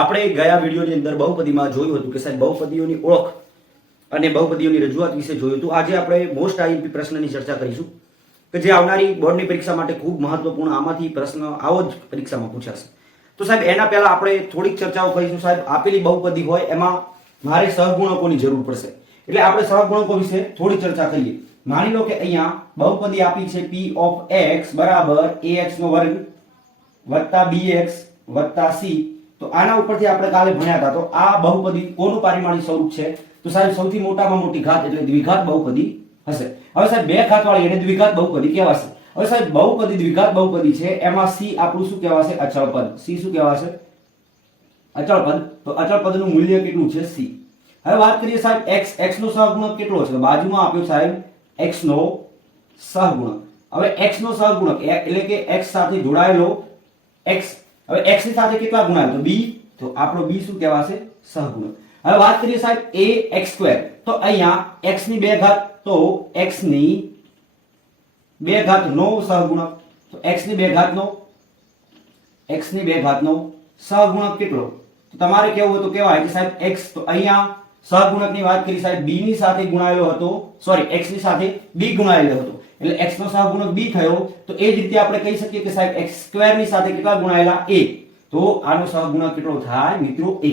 આપણે ગયા વિડીયોની અંદર બહુપદીમાં જોયું હતું કે સાહેબ બહુપદીઓની ઓળખ અને બહુપદીઓની રજૂઆત વિશે જોયું હતું. આજે આપણે મોસ્ટ આઈએમપી પ્રશ્નની ચર્ચા કરીશું કે જે આવનારી બોર્ડની પરીક્ષા માટે ખૂબ મહત્વપૂર્ણ આમાંથી પ્રશ્ન આવો જ પરીક્ષામાં પૂછાશે. તો સાહેબ, એના પહેલા આપણે થોડીક ચર્ચાઓ કરીશું સાહેબ. આપેલી બહુપદી હોય એમાં મારે સહગુણકોની જરૂર પડશે. એટલે આપણે સહગુણકો વિશે થોડી ચર્ચા કરીએ. માની લો કે અહીંયા બહુપદી આપી છે પી ઓફ એક્સ બરાબર ax નો વર્ગ વત્તા બી એક્સ વત્તા c તો આના ઉપરથી આપણે કાલે ભણ્યા હતા. તો આ બહુપદી કોનું પારિમાણિક સ્વરૂપ છે? તો સાહેબ, સૌથી મોટામાં મોટી ઘાત એટલે દ્વિઘાત બહુપદી હશે. હવે સાહેબ, બે ઘાત વાળી એને દ્વિઘાત બહુપદી કહેવાશે. હવે સાહેબ, બહુપદી, દ્વિઘાત બહુપદી છે, એમાં સી આપણું શું કહેવાશે? અચળ પદ. સી શું કહેવાશે? અચળ પદ. તો અચળ પદનું મૂલ્ય કેટલું છે? સી. હવે વાત કરીએ સાહેબ x x નો સહગુણક કેટલો છે? બાજુમાં આપ્યો સાહેબ x નો સહગુણક. હવે x નો સહગુણક એટલે કે x સાથે જોડાયેલો x હવે x ની સાથે કેટલા ગુણાય? તો b, તો આપણો b શું કહેવાશે? સહગુણક. હવે વાત કરીએ સાહેબ a x સ્ક્વેર તો અહીંયા x ની બે ઘાત, તો x ની બે ઘાત નો સહગુણક. તો x ની બે ઘાત નો, x ની બે ઘાતનો સહગુણક કેટલો? તો તમારે કેવું હોય તો કહેવાય કે સાહેબ x, તો અહીંયા સહગુણકની વાત કરી સાહેબ b ની સાથે ગુણાયેલો હતો સોરી x ની સાથે b ગુણાયેલો હતો. એટલે x નો સહગુણક b થયો, તો એ જ રીતે આપણે કહી શકીએ કે સાહેબ, x સ્ક્વેરની સાથે કેટલા ગુણાયેલા a? તો આનો સહગુણક કેટલો થાય મિત્રો a.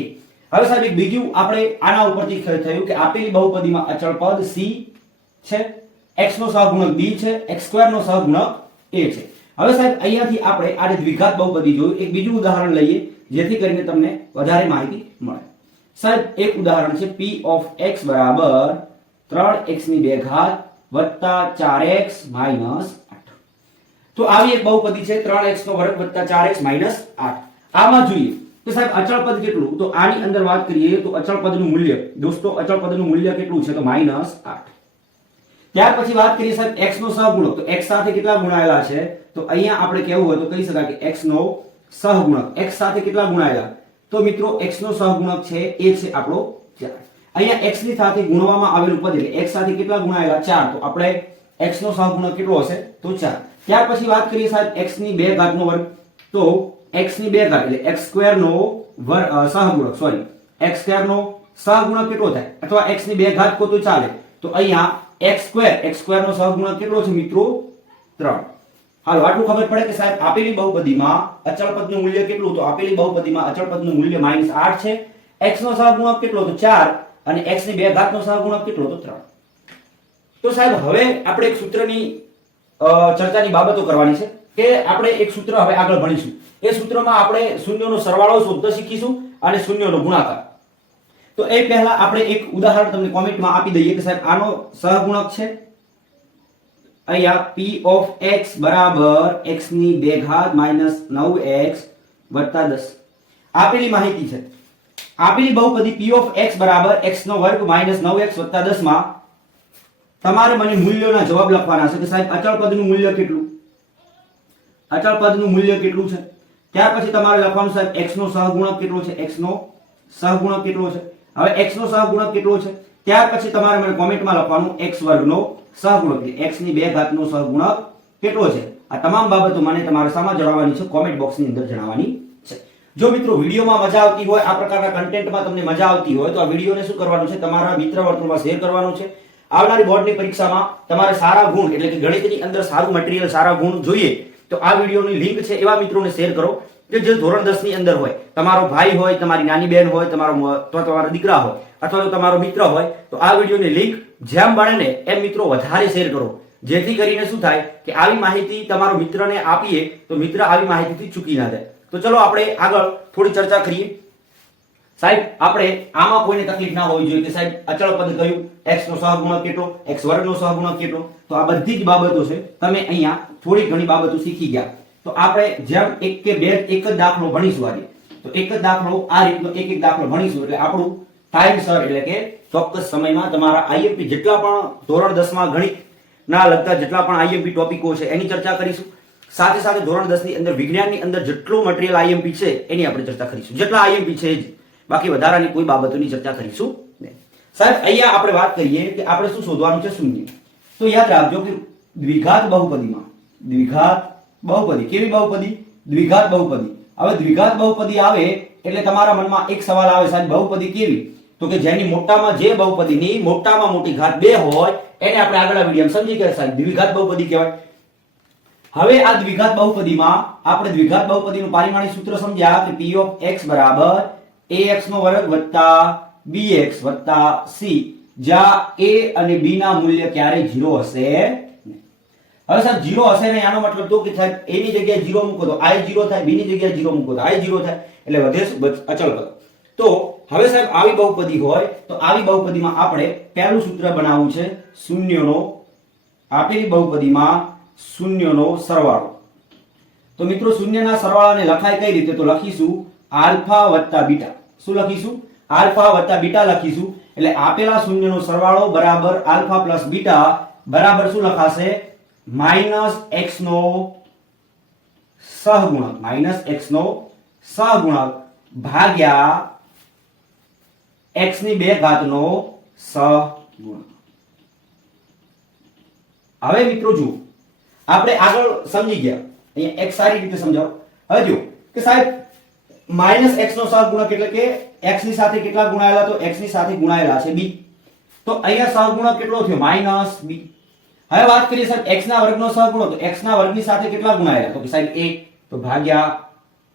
હવે સાહેબ, એક બીજું આપણે આના ઉપરથી થયું કે આપેલી બહુપદીમાં અચળ પદ c છે, x નો સહગુણક b છે, x સ્ક્વેર નો સહગુણક a છે. હવે સાહેબ, અહીંયાથી આપણે આ દ્વિઘાત બહુપદી જોયું, એક બીજું ઉદાહરણ લઈએ, જેથી કરીને તમને વધારે માહિતી મળે. સાહેબ, એક ઉદાહરણ છે p ઓફ x બરાબર 3x ની બે ઘાત વત્તા ચાર એક્સ માઇનસ આઠ. તો આવી એક બહુપદી છે 3x નો વર્ગ વત્તા ચાર એક્સ માઇનસ આઠ. આમાં જોઈએ, તો સાહેબ અચળ પદ કેટલું? તો આની અંદર વાત કરીએ તો અચળ પદનું મૂલ્ય, દોસ્તો અચળ પદનું મૂલ્ય કેટલું છે? તો માઇનસ આઠ. ત્યાર પછી વાત કરીએ સાહેબ x નો સહગુણક, તો x સાથે કેટલા ગુણાયેલા છે? તો અહીંયા આપણે કેવું હોય તો કહી શકાય કે x નો સહગુણક x સાથે કેટલા ગુણાયેલા? તો મિત્રો x નો સહગુણક છે, એ છે આપણો 4 અહીંયા x ની સાથે ગુણવામાં આવેલું પદ એટલે x સાથે કેટલા ગુણાયેલા? 4 તો આપણે x નો સહગુણક કેટલો હશે? તો 4 ત્યાર પછી વાત કરીએ સાહેબ x ની બે ઘાતનો વર્ગ. તો x ની બે ઘાત એટલે x સ્ક્વેર નો વર્ગ સહગુણક સોરી x સ્ક્વેર નો સહગુણક કેટલો થાય? અથવા x ની બે ઘાત કો તો ચાલે. તો અહીંયા x સ્ક્વેર x સ્ક્વેર નો સહગુણક કેટલો છે મિત્રો? 3 હાલો, આટલું ખબર પડે કે સાહેબ આપેલી બહુપદીમાં અચળ પદનું મૂલ્ય કેટલું? તો આપેલી બહુપદીમાં અચળ પદનું મૂલ્ય -8 છે. x નો સહગુણક કેટલો? તો 4 અને x ની બે ઘાતનો સહગુણક કેટલો? તો 3 તો સાહેબ, હવે આપણે એક સૂત્રની ચર્ચાની બાબતો કરવાની છે કે આપણે એક સૂત્ર હવે આગળ ભણીશું. એ સૂત્રમાં આપણે શૂન્યનો સરવાળો શોધતા શીખીશું અને શૂન્યનો ગુણાકાર. તો એ પહેલા આપણે એક ઉદાહરણ તમને કોમેન્ટમાં આપી દઈએ કે સાહેબ, આનો સહગુણક છે? અહીંયા p ઓફ x બરાબર x ની બે ઘાત માઇનસ 9x વત્તા 10 આપેલી માહિતી છે. આપેલી બહુપદી p ઓફ x બરાબર x નો વર્ગ માઇનસ 9x વત્તા 10 માં તમારે મને મૂલ્યોના જવાબ લખવાના છે કે સાહેબ અચળ પદનું મૂલ્ય કેટલું? અચળ પદનું મૂલ્ય કેટલું છે? ત્યાર પછી તમારે લખવાનું સાહેબ x નો સહગુણક કેટલો છે? X નો સહગુણક કેટલો છે? હવે x નો સહગુણક કેટલો છે? ત્યાર પછી તમારે મને કોમેન્ટમાં લખવાનું x વર્ગનો સહગુણક x ની બે ઘાતનો સહગુણક કેટલો છે? આ તમામ બાબતો મને તમારે સામા જણાવવાની છે. કોમેન્ટ બોક્સની અંદર જણાવવાની જો મિત્રો વિડીયોમાં મજા આવતી હોય, આ પ્રકારના કન્ટેન્ટમાં તમને મજા આવતી હોય, તો આ વિડીયોને શું કરવાનું છે? તમારા મિત્ર વર્તુળમાં શેર કરવાનું છે. આવનારી બોર્ડની પરીક્ષામાં તમારે સારા ગુણ, એટલે કે ગણિતની અંદર સારું મટીરિયલ સારા ગુણ જોઈએ, તો આ વિડીયોની લિંક છે, એવા મિત્રોને શેર કરો. કે જે ધોરણ દસની અંદર હોય, તમારો ભાઈ હોય, તમારી નાની બહેન હોય, તમારો અથવા તમારા દીકરા હોય, અથવા તો તમારો મિત્ર હોય, તો આ વિડીયોની લિંક જેમ બને ને એમ મિત્રો વધારે શેર કરો. જેથી કરીને શું થાય કે આવી માહિતી તમારો મિત્રને આપીએ, તો મિત્ર આવી માહિતીથી ચૂકી ના જાય. તો ચલો આપણે આગળ થોડી ચર્ચા કરીએ. સાહેબ, આપણે આમાં કોઈને તકલીફ ના હોવી જોઈએ કે સાહેબ, અચળ પદ કયું? X નો સહગુણક કેટલો? X વર્ગનો સહગુણક કેટલો? તો આ બધી જ બાબતો છે. તમે અહીંયા થોડી ઘણી બાબતો શીખી ગયા. તો આપણે જેમ એક કે બે એક જ દાખલો ભણીશું આજે. તો એક જ દાખલો આ રીતનો એક એક દાખલો ભણીશું એટલે આપણું ટાઈમ સર એટલે કે ચોક્કસ સમયમાં તમારા આઈએમપી જેટલા પણ ધોરણ દસમાં ગણિત ના લગતા જેટલા પણ આઈએમપી ટોપિકો છે એની ચર્ચા કરીશું. સાથે સાથે ધોરણ 10 ની અંદર વિજ્ઞાનની અંદર જેટલું મટીરિયલ આઈએમપી છે, એની આપણે ચર્ચા કરીશું. જેટલા આઈએમપી છે જ. બાકી વધારાની કોઈ બાબતોની ચર્ચા કરીશું સાહેબ, અહીંયા આપણે વાત કરીએ કે આપણે શું શોધવાનું છે શૂન્ય. તો યાદ રાખજો કે દ્વિઘાત બહુપદીમાં, દ્વિઘાત બહુપદી. કેવી બહુપદી? દ્વિઘાત બહુપદી. હવે દ્વિઘાત બહુપદી આવે એટલે તમારા મનમાં એક સવાલ આવે, સાહેબ, બહુપદી કેવી? તો કે જેની મોટામાં જે બહુપદીની મોટામાં મોટી ઘાત બે હોય, એને આપણે આગળ વીડિયો સમજી ગયા, સાહેબ. દ્વિઘાત બહુપદી કહેવાય. હવે આ દ્વિઘાત બહુપદીમાં આપણે દ્વિઘાત બહુપદીનું પારિમાણિક સૂત્ર સમજ્યા કે p ઓફ x બરાબર ax નો વર્ગ bx c, જ્યાં a અને b ના મૂલ્ય ક્યારેય 0 હશે. હવે સાહેબ 0 હશે ને આનો મતલબ તો કે સાહેબ, a ની જગ્યાએ 0 મૂકો તો i 0 થાય, b ની જગ્યાએ 0 મૂકો તો i 0 થાય, એટલે વધે અચળ પદ તો હવે સાહેબ, આવી બહુપદી હોય, તો આવી બહુપદીમાં આપણે પહેલું સૂત્ર બનાવવું છે, શૂન્યનો આપેલી બહુપદીમાં શૂન્યનો સરવાળો. તો મિત્રો, શૂન્યના સરવાળાને લખાય કઈ રીતે? તો લખીશું આલ્ફા વત્તા બીટા. શું લખીશું? આલ્ફા વત્તા બીટા લખીશું. એટલે આપેલા શૂન્યનો સરવાળો બરાબર આલ્ફા પ્લસ બીટા બરાબર શું લખાશે? માઇનસ એક્સ નો સહગુણક. માઇનસ એક્સ નો સહગુણક ભાગ્યા એક્સની બે ઘાતનો સહગુણક. હવે મિત્રો જુઓ. આપણે આગળ સમજી ગયા. અહીંયા x સારી રીતે સમજાવો. હવે જો કે સાહેબ માઇનસ x નો સહગુણક એટલે કે x ની સાથે કેટલા ગુણાયેલા તો x ની સાથે ગુણાયેલા છે b. તો અહીંયા સહગુણક કેટલો થયો? Minus b. હવે વાત કરીએ સાહેબ, x ના વર્ગનો સહગુણક તો x ના વર્ગની સાથે કેટલા ગુણાયેલા? તો કે સાહેબ 1 તો ભાગ્યા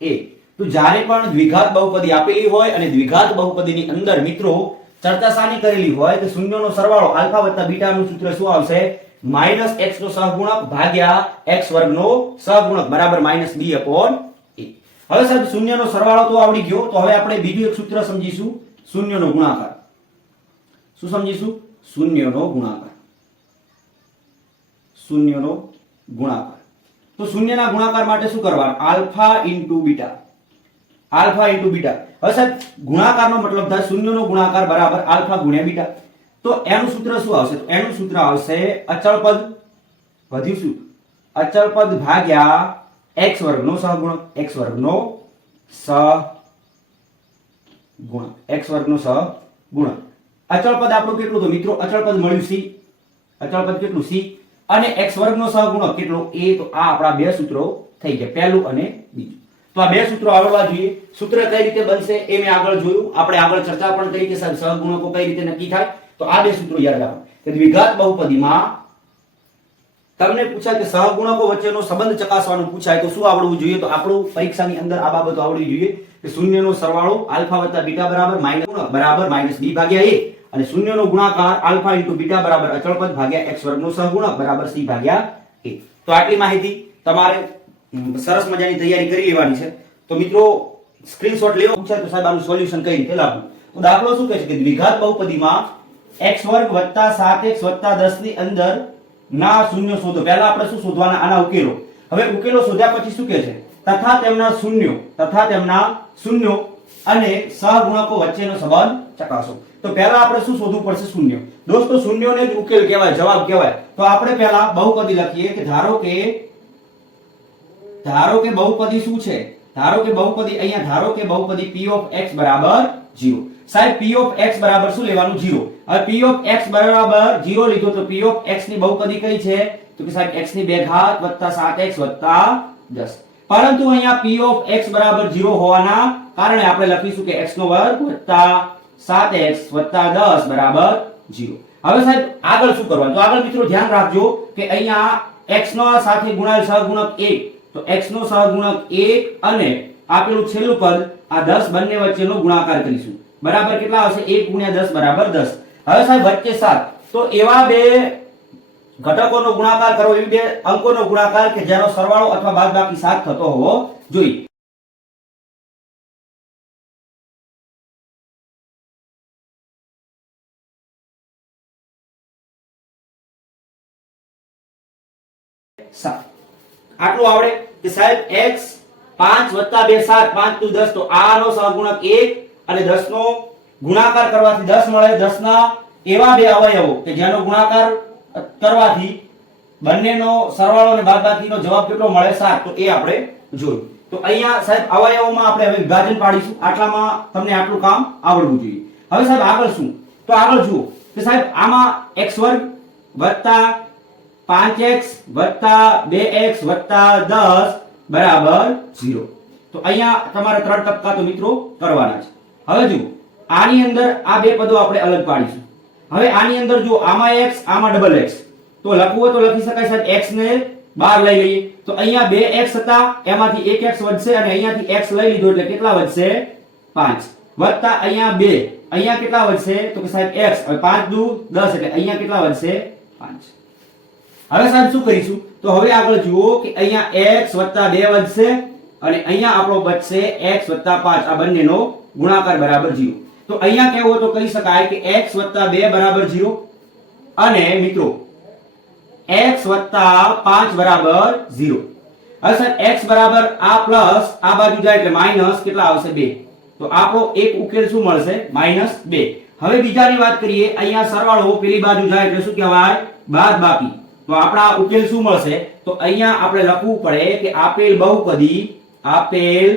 a. તો જ્યારે પણ દ્વિઘાત બહુપદી આપેલી હોય અને દ્વિઘાત બહુપદીની અંદર મિત્રો ચર્ચા સાની કરેલી હોય કે શૂન્યનો સરવાળો આલ્ફા વત્તા બીટાનું સૂત્ર શું આવશે? માઇનસ એક્સ નો સહગુણક ભાગ્યા એક્સ વર્ગનો સહગુણક બરાબર માઇનસ બી અપોન એ હવે સાહેબ, શૂન્યનો સરવાળો તો આવડી ગયો, તો હવે આપણે બીજું એક સૂત્ર સમજીશું. શૂન્યનો ગુણાકાર. શું સમજીશું? શૂન્યનો ગુણાકાર. શૂન્યનો ગુણાકાર. તો શૂન્યના ગુણાકાર માટે શું કરવાનું? Alpha into beta. Alpha into beta. હવે સાહેબ, ગુણાકારનો મતલબ થાય શૂન્યનો ગુણાકાર બરાબર આલ્ફા ગુણ્યા બીટા. તો એનું સૂત્ર શું આવશે? તો એનું સૂત્ર આવશે અચળ પદ. વધ્યું શું? અચળ પદ ભાગ્યા એક્સ વર્ગનો સહગુણક એક્સ વર્ગનો સહગુણક એક્સ વર્ગનો સહગુણક. અચળ પદ આપણું કેટલું તો મિત્રો? અચળ પદ મળ્યું સી. અચળ પદ કેટલું? સી. અને એક્સ વર્ગનો સહગુણક કેટલો? એ તો આ આપણા બે સૂત્રો થઈ ગયા. પહેલું અને બીજું. તો આ બે સૂત્રો આવડવા જોઈએ. સૂત્ર કઈ રીતે બનશે એ મેં આગળ જોયું. આપણે આગળ ચર્ચા પણ કરી કે સહગુણકો કઈ રીતે નક્કી થાય. તો આ બે સૂત્રો યાદ રાખો. કે દ્વિઘાત બહુપદીમાં તમને પૂછાય કે સહગુણકો વચ્ચેનો સંબંધ ચકાસવાનું પૂછાય તો શું આવડવું જોઈએ? તો આપણું પરીક્ષાની અંદર આ બાબતો આવડવી જોઈએ કે શૂન્યનો સરવાળો આલ્ફા વત્તા બીટા બરાબર માઇનસ બરાબર માઇનસ બી ભાગ્યા એ અને શૂન્યનો ગુણાકાર આલ્ફા ઇન્ટુ બીટા બરાબર અચળ પદ ભાગ્યા એક્સ વર્ગનો સહગુણક બરાબર સી ભાગ્યા એ તો આટલી માહિતી તમારે સરસ મજાની તૈયારી કરી લેવાની છે. તો મિત્રો સ્ક્રીનશોટ લેવો પૂછાય તો સાહેબ આનું સોલ્યુશન કઈ રીતે લાવવું દાખલો શું કહે છે કે દ્વિઘાત બહુપદીમાં x વર્ગ વત્તા 7x વત્તા 10 ની અંદર ના શૂન્ય શોધો. પહેલા આપણે શું શોધવાના? આના ઉકેલો. હવે ઉકેલો શોધ્યા પછી શું કહે છે? તથા તેમના શૂન્યો, તથા તેમના શૂન્યો અને સહગુણકો વચ્ચેનો સંબંધ ચકાસો. તો પહેલા આપણે શું શોધવું પડશે? શૂન્ય. દોસ્તો, શૂન્યોને જ ઉકેલ કહેવાય, જવાબ કહેવાય. તો આપણે પહેલા બહુપદી લખીએ કે ધારો કે ધારો કે બહુપદી શું છે? ધારો કે બહુપદી અહીંયા, ધારો કે બહુપદી p ઓફ x બરાબર 0 સાહેબ, p ઓફ x બરાબર શું લેવાનું? 0 હવે p ઓફ x બરાબર 0 લીધો તો p ઓફ x ની બહુપદી કઈ છે? તો કે સાહેબ, x ની 2 ઘાત વત્તા 7x વત્તા 10 પરંતુ અહીંયા p ઓફ x બરાબર 0 હોવાના કારણે આપણે લખીશું કે x નો વર્ગ વત્તા 7x વત્તા 10 બરાબર 0 હવે સાહેબ, આગળ શું કરવાનું? તો આગળ મિત્રો ધ્યાન રાખજો કે અહીંયા x નો સાથે ગુણાયેલ સહગુણક 1 તો x નો સહગુણક 1 અને આપેલું છેલ્લું પદ આ 10 બંને વચ્ચેનો ગુણાકાર કરીશું. બરાબર કેટલા આવશે? એક ગુણ્યા દસ બરાબર દસ. હવે સાહેબ, વચ્ચે સાત. તો એવા બે ઘટકોનો ગુણાકાર કરો, એવી બે અંકોનો ગુણાકાર કે જેનો સરવાળો અથવા બાદબાકી સાત થતો હોવો જોઈએ. સાત. આટલું આવડે કે સાહેબ x 5 વત્તા 2 7 5 ટુ 10 તો આ નો સહગુણક 1 અને 10 નો ગુણાકાર કરવાથી 10 મળે 10 ના એવા બે અવયવો કે જેનો ગુણાકાર કરવાથી બંનેનો સરવાળો અને બાદબાકીનો જવાબ કેટલો મળે 7 તો એ આપણે જોયું. તો અહીંયા સાહેબ અવયવોમાં આપણે હવે વિભાજન પાડીશું. આટલામાં તમને આટલું કામ આવડવું જોઈએ. હવે સાહેબ આગળ શું? તો આગળ જુઓ. કે સાહેબ આમાં x વર્ગ વત્તા 5x વત્તા 2x વત્તા 10 બરાબર 0 તો અહીંયા તમારે ત્રણ તબક્કા તો મિત્રો કરવાના છે. હવે જુઓ, આની અંદર આ બે પદો આપણે અલગ પાડીશું. હવે આની અંદર જો આમાં x, આમાં ડબલ x. તો લખવું હોય તો લખી શકાય સાહેબ, x ને બહાર લઈ લઈએ. તો અહીંયા બે x હતા, એમાંથી એક x વધશે અને અહીંયાથી x લઈ લીધો એટલે કેટલા વધશે? 5 વત્તા અહીંયા બે. અહીંયા કેટલા વધશે? તો કે સાહેબ, x. હવે 5 દુ 10 એટલે અહીંયા કેટલા વધશે? 5 હવે સાહેબ શું કરીશું? તો હવે આગળ જુઓ કે અહીંયા x વત્તા બે વધશે અને અહીંયા આપણો બચશે x વત્તા પાંચ. આ બંનેનો ગુણાકાર બરાબર 0 તો અહીંયા કેવું તો કહી શકાય કે x વત્તા બે બરાબર 0 અને મિત્રો, x વત્તા પાંચ બરાબર 0 હવે સર x બરાબર આ પ્લસ આ બાજુ જાય એટલે માઇનસ કેટલા આવશે બે. તો આપણો એક ઉકેલ શું મળશે? માઇનસ બે. હવે બીજાની વાત કરીએ, અહીંયા સરવાળો પેલી બાજુ જાય એટલે શું કહેવાય? બાદ બાકી. તો આપણા ઉકેલ શું મળશે? તો અહીંયા આપણે લખવું પડે કે આપેલ બહુપદી, આપેલ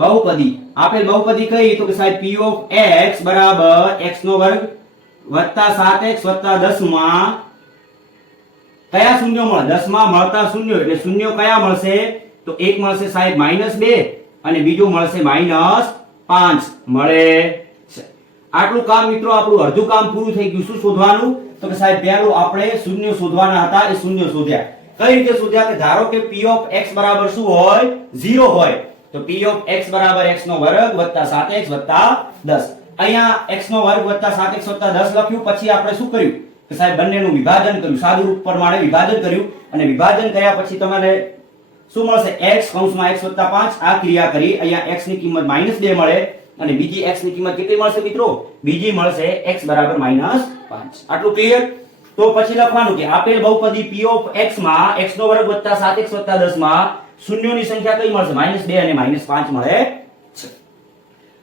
બહુપદી. આપેલ બહુપદી કઈ? તો કે સાહેબ, p ઓફ x બરાબર x નો વર્ગ વત્તા 7x વત્તા 10 માં કયા શૂન્યો મળે? 10 માં મળતા શૂન્યો. એટલે શૂન્યો કયા મળશે? તો એક મળશે સાહેબ માઇનસ બે અને બીજું મળશે માઇનસ પાંચ. મળે આટલું કામ મિત્રો આપણું અડધું કામ પૂરું થઈ ગયું. શું શોધવાનું? તો કે સાહેબ, પહેલું આપણે શૂન્ય શોધવાના હતા, એ શૂન્ય શોધ્યા. કઈ રીતે શોધ્યા? કે ધારો કે p ઓફ x બરાબર શું હોય? 0 હોય. તો p ઓફ x બરાબર x નો વર્ગ વત્તા 7x વત્તા 10 અહીંયા x નો વર્ગ વત્તા 7x વત્તા 10 લખ્યું, પછી આપણે શું કર્યું? કે સાહેબ, બંનેનું વિભાજન કર્યું. સાદુરૂપ પ્રમાણે વિભાજન કર્યું અને વિભાજન કર્યા પછી તમારે શું મળશે? X કૌંસમાં x વત્તા 5 આ ક્રિયા કરી, અહીંયા x ની કિંમત -2 મળે અને બીજી x ની કિંમત કેટલી મળશે મિત્રો? બીજી મળશે x બરાબર -5 આટલું ક્લિયર તો પછી લખવાનું કે આપેલ બહુપદી p ઓફ x માં x નો વર્ગ વત્તા 7x વત્તા 10 માં શૂન્યોની સંખ્યા કઈ મળશે? -2 અને -5 મળે છે.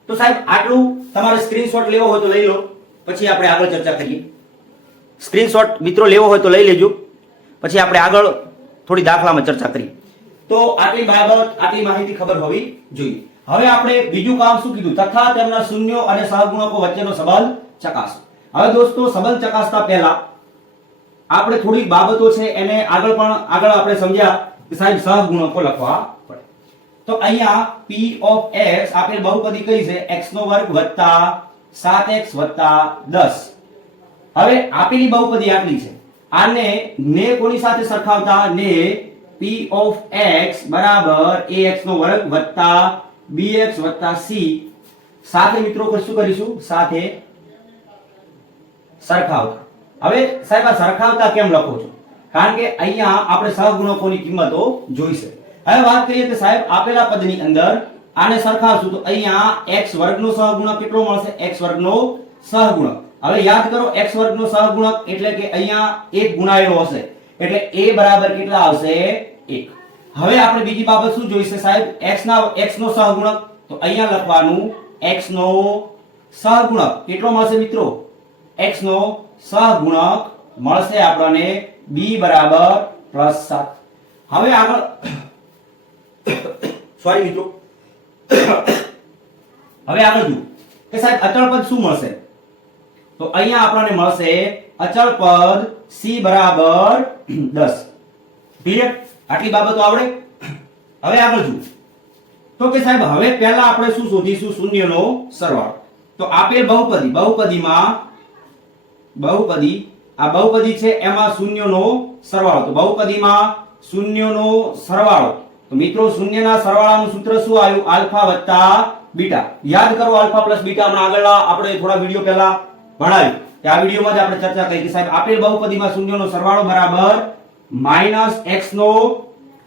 તો સાહેબ, આટલું તમારે સ્ક્રીનશોટ લેવો હોય તો લઈ લો. પછી આપણે આગળ ચર્ચા કરીએ. સ્ક્રીનશોટ મિત્રો લેવો હોય તો લઈ લેજો. પછી આપણે આગળ થોડી દાખલામાં ચર્ચા કરીએ. તો આટલી બાબત, આટલી માહિતી ખબર હોવી જોઈએ. હવે આપણે બીજું કામ શું કીધું? તથા તેમના શૂન્યો અને સહગુણકો વચ્ચેનો સંબંધ ચકાસો. હવે દોસ્તો, સંબંધ ચકાસતા પહેલા આપણે થોડીક બાબતો છે એને આગળ પણ, આગળ આપણે સમજ્યા. સાહેબ, સહગુણકો લખવા પડે તો અહીંયા p ઓફ x આપેલ બહુપદી કઈ છે? X નો વર્ગ વત્તા 7x વત્તા 10 હવે આપેલી બહુપદી આટલી છે. આને ને કોની સાથે સરખાવતા? ને p ઓફ x બરાબર ax નો વર્ગ bx c. સાથે મિત્રો શું કરીશું? સાથે સરખાવતા. હવે સાહેબ, આ સરખાવતા કેમ લખો છો? કારણ કે અહીંયા આપણે સહગુણકોની કિંમતો જોઈશે હવે વાત કરીએ કે સાહેબ, આપેલા પદની અંદર આને સરખાવશું તો અહીંયા x વર્ગનો સહગુણક કેટલો મળશે? x વર્ગનો સહગુણક હવે યાદ કરો, x વર્ગનો સહગુણક એટલે કે અહીંયા એક ગુણાયેલો હશે. એટલે a બરાબર કેટલા આવશે? 1 હવે આપણે બીજી બાબત શું જોઈશે સાહેબ? x ના, x નો સહગુણક તો અહીંયા લખવાનું x નો સહગુણક કેટલો મળશે મિત્રો? x નો સહગુણક મળશે આપણને b બરાબર +7 હવે આગળ સોરી મિત્રો. હવે આગળ જુઓ. કે સાહેબ, અચળ પદ શું મળશે? તો અહીંયા આપણને મળશે અચળ પદ સી બરાબર દસ. ક્લિયર આટલી બાબતો આવડે? હવે આગળ જુઓ. તો કે સાહેબ, હવે પહેલા આપણે શું શોધીશું? શૂન્યનો સરવાળો. તો આપેલ બહુપદી, બહુપદીમાં બહુપદી આ બહુપદી છે, એમાં શૂન્યનો સરવાળો. તો બહુપદીમાં શૂન્યનો સરવાળો. તો મિત્રો, શૂન્યના સરવાળાનું સૂત્ર શું આવ્યું? આલ્ફા વત્તા બીટા. યાદ કરો, આલ્ફા પ્લસ બીટા. હમણાં આગળ આપણે થોડા વીડિયો પહેલા ભણાવ્યું. કે આ વિડીયોમાં જ આપણે ચર્ચા કરી કે સાહેબ, આપેલ બહુપદીમાં શૂન્યનો સરવાળો બરાબર માઇનસ એક્સ નો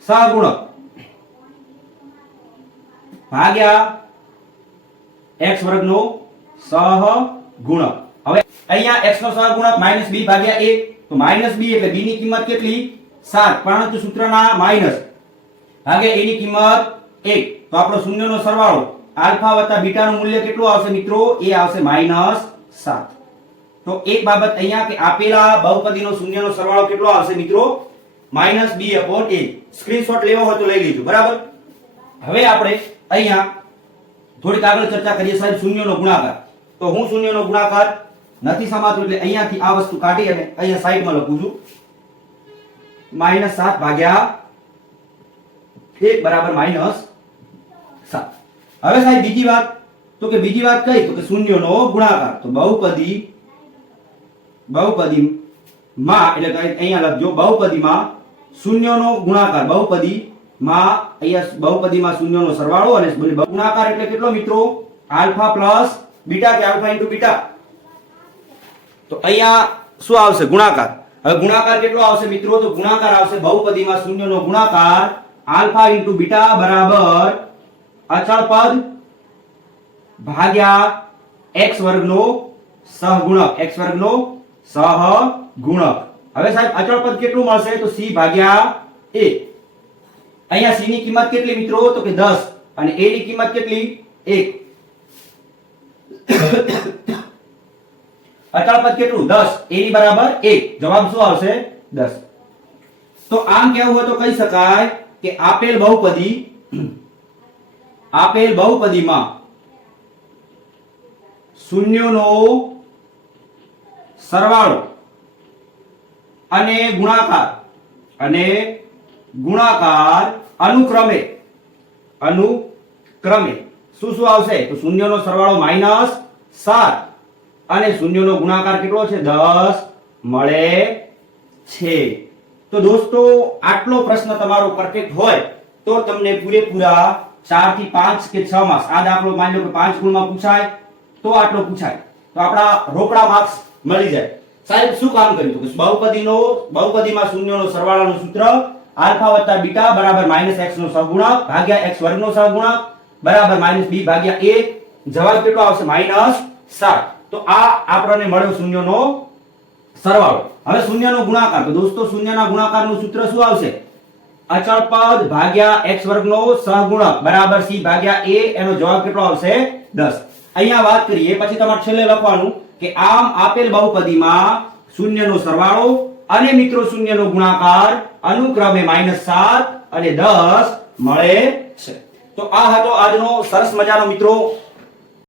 સહગુણક. ભાગ્યા એક્સ વર્ગનો સહગુણક. હવે અહીંયા x નો સહગુણક b ભાગ્યા 1 તો b એટલે b ની કિંમત કેટલી? 7 પરંતુ સૂત્રના માઇનસ ભાગ્યા a ની કિંમત 1 તો આપણો શૂન્યનો સરવાળો આલ્ફા વત્તા બીટા નું મૂલ્ય કેટલું આવશે મિત્રો? એ આવશે માઇનસ 7 તો એક બાબત અહીંયા કે આપેલા બહુપદીનો શૂન્યનો સરવાળો કેટલો આવશે મિત્રો? અપોન એ સ્ક્રીનશોટ લેવો હોય તો લઈ લેજો. બરાબર? હવે આપણે અહીંયા થોડીક આગળ ચર્ચા કરીએ સાહેબ શૂન્યનો ગુણાકાર. તો હું શૂન્યનો ગુણાકાર નથી સમાતું એટલે અહીંયાથી આ વસ્તુ કાઢી અને અહીંયા સાઈડમાં લખું છું. માઇનસ સાત ભાગ્યા એક બરાબર માઇનસ સાત. હવે સાહેબ બીજી વાત, તો કે બીજી વાત કઈ? તો કે શૂન્યનો ગુણાકાર. તો બહુપદી બહુપદી માં, એટલે અહીંયા લખજો, બહુપદીમાં શૂન્યનો ગુણાકાર. બહુપદી માં અહીંયા બહુપદીમાં શૂન્યનો સરવાળો અને ગુણાકાર એટલે કેટલો મિત્રો? આલ્ફા પ્લસ બીટા કે આલ્ફા ઇન્ટુ બીટા? તો અહીંયા શું આવશે? ગુણાકાર. હવે ગુણાકાર કેટલો આવશે મિત્રો? તો ગુણાકાર આવશે બહુપદીમાં શૂન્યનો ગુણાકાર આલ્ફા ઇન્ટુ બીટા બરાબર અચળ પદ ભાગ્યા x વર્ગનો સહગુણક. x વર્ગનો સહગુણક. હવે સાહેબ, અચળ પદ કેટલું મળશે? તો c ભાગ્યા a અહીંયા c ની કિંમત કેટલી મિત્રો? તો કે 10 અને a ની કિંમત કેટલી? 1 અચળ પદ કેટલું? 10 a ની બરાબર 1 જવાબ શું આવશે? 10 તો આમ કેવું હોય તો કહી શકાય કે આપેલ બહુપદી, આપેલ બહુપદીમાં શૂન્યોનો સરવાળો અને ગુણાકાર અને ગુણાકાર અનુક્રમે અનુક્રમે. શું શું આવશે? તો શૂન્યનો સરવાળો માઇનસ સાત. અને શૂન્યનો ગુણાકાર કેટલો છે? દસ મળે છે. તો દોસ્તો, આટલો પ્રશ્ન તમારો પરફેક્ટ હોય તો તમને પૂરેપૂરા ચારથી પાંચ કે છ માર્ક્સ આ દાખલો માની લો કે પાંચ ગુણમાં પૂછાય, તો આટલો પૂછાય. તો આપણા રોકડા માર્ક્સ મળી જાય. સાહેબ, શું કામ કર્યું કે બહુપદીનો, બહુપદીમાં શૂન્યનો સરવાળાનું સૂત્ર, આલ્ફા વત્તા બીટા બરાબર માઇનસ એક્સ નો સહગુણક ભાગ્યા એક્સ વર્ગનો સહગુણક બરાબર માઇનસ બી ભાગ્યા એ જવાબ કેટલો આવશે? માઇનસ સાત. તો આ આપણને મળ્યો શૂન્યનો સરવાળો. હવે શૂન્યનો ગુણાકાર. તો દોસ્તો, શૂન્યના ગુણાકારનું સૂત્ર શું આવશે? અચળ પદ ભાગ્યા x વર્ગનો સહગુણક બરાબર c ભાગ્યા a, એનો જવાબ કેટલો આવશે? 10 અહીંયા વાત કરીએ, પછી તમારે છેલ્લે લખવાનું કે આમ આપેલ બહુપદીમાં શૂન્યનો સરવાળો અને મિત્રો શૂન્યનો ગુણાકાર અનુક્રમે -7 અને 10 મળે છે. તો આ હતો આજનો સરસ મજાનો મિત્રો